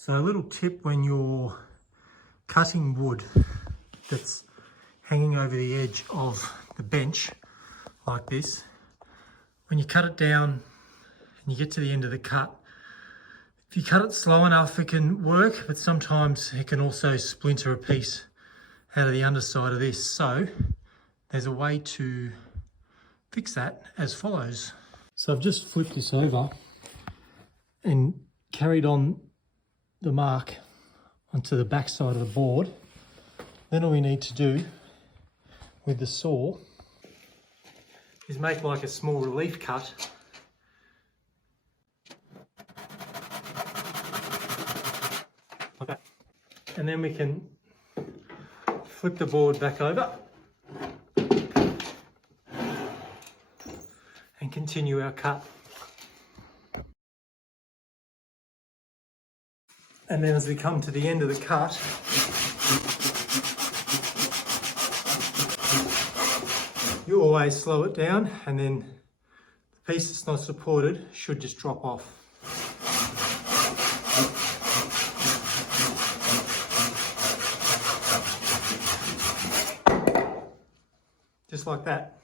So a little tip when you're cutting wood that's hanging over the edge of the bench like this, when you cut it down and you get to the end of the cut, if you cut it slow enough, it can work, but sometimes it can also splinter a piece out of the underside of this. So there's a way to fix that as follows. So I've just flipped this over and carried on the mark onto the back side of the board. Then all we need to do with the saw is make like a small relief cut. Okay. And then we can flip the board back over and continue our cut. And then as we come to the end of the cut, you always slow it down, and then the piece that's not supported should just drop off. Just like that.